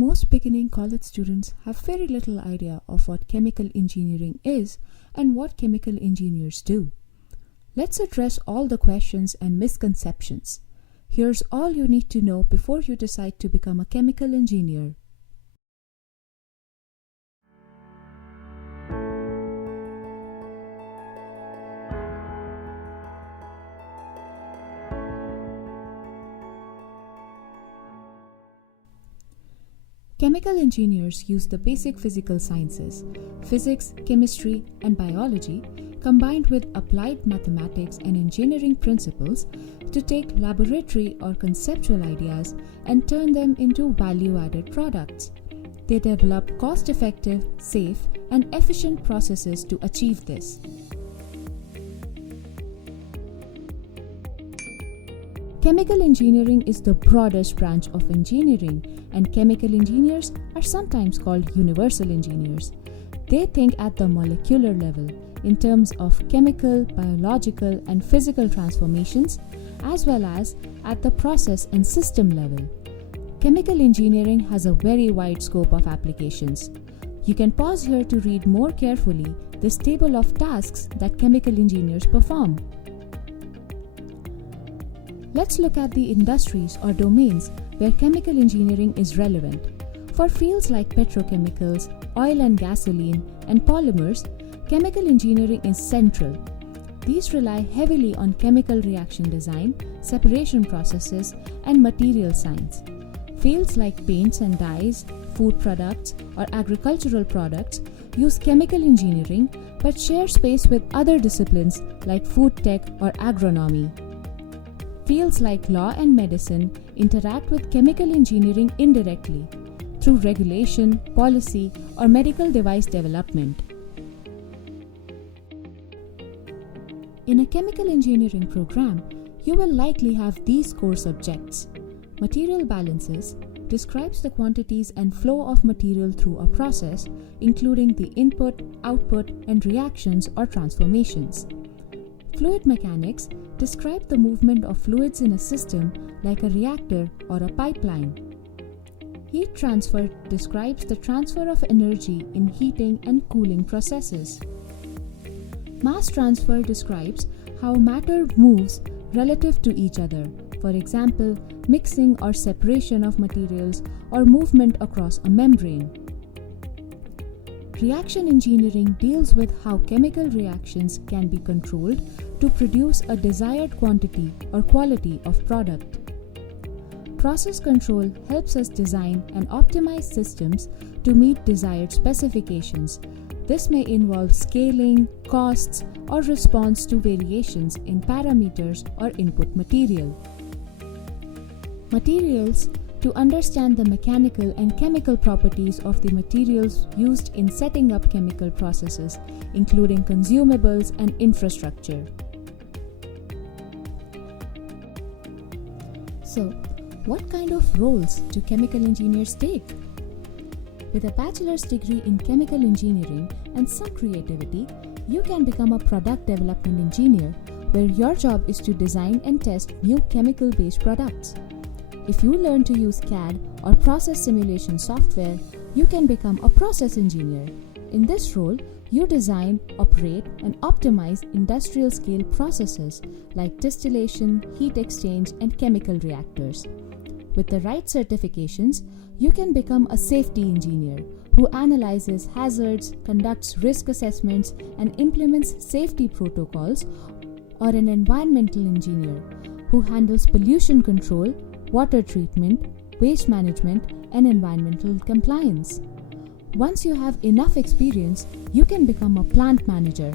Most beginning college students have very little idea of what chemical engineering is and what chemical engineers do. Let's address all the questions and misconceptions. Here's all you need to know before you decide to become a chemical engineer. Chemical engineers use the basic physical sciences, physics, chemistry, and biology, combined with applied mathematics and engineering principles to take laboratory or conceptual ideas and turn them into value-added products. They develop cost-effective, safe, and efficient processes to achieve this. Chemical engineering is the broadest branch of engineering, and chemical engineers are sometimes called universal engineers. They think at the molecular level in terms of chemical, biological, and physical transformations, as well as at the process and system level. Chemical engineering has a very wide scope of applications. You can pause here to read more carefully this table of tasks that chemical engineers perform. Let's look at the industries or domains where chemical engineering is relevant. For fields like petrochemicals, oil and gasoline, and polymers, chemical engineering is central. These rely heavily on chemical reaction design, separation processes, and material science. Fields like paints and dyes, food products, or agricultural products use chemical engineering but share space with other disciplines like food tech or agronomy. Fields like law and medicine interact with chemical engineering indirectly through regulation, policy, or medical device development. In a chemical engineering program, you will likely have these core subjects. Material balances describes the quantities and flow of material through a process, including the input, output, and reactions or transformations. Fluid mechanics describe the movement of fluids in a system like a reactor or a pipeline. Heat transfer describes the transfer of energy in heating and cooling processes. Mass transfer describes how matter moves relative to each other, for example, mixing or separation of materials or movement across a membrane. Reaction engineering deals with how chemical reactions can be controlled to produce a desired quantity or quality of product. Process control helps us design and optimize systems to meet desired specifications. This may involve scaling, costs, or response to variations in parameters or input material. Materials to understand the mechanical and chemical properties of the materials used in setting up chemical processes, including consumables and infrastructure. So, what kind of roles do chemical engineers take? With a bachelor's degree in chemical engineering and some creativity, you can become a product development engineer, where your job is to design and test new chemical-based products. If you learn to use CAD or process simulation software, you can become a process engineer. In this role, you design, operate, and optimize industrial-scale processes like distillation, heat exchange, and chemical reactors. With the right certifications, you can become a safety engineer who analyzes hazards, conducts risk assessments, and implements safety protocols, or an environmental engineer who handles pollution control, water treatment, waste management, and environmental compliance. Once you have enough experience, you can become a plant manager.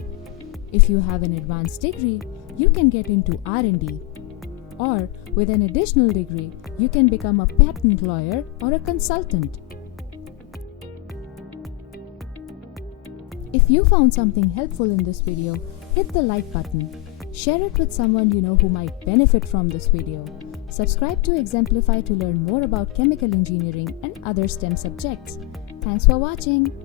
If you have an advanced degree, you can get into R&D. Or, with an additional degree, you can become a patent lawyer or a consultant. If you found something helpful in this video, hit the like button. Share it with someone you know who might benefit from this video. Subscribe to Exemplifyy to learn more about chemical engineering and other STEM subjects. Thanks for watching.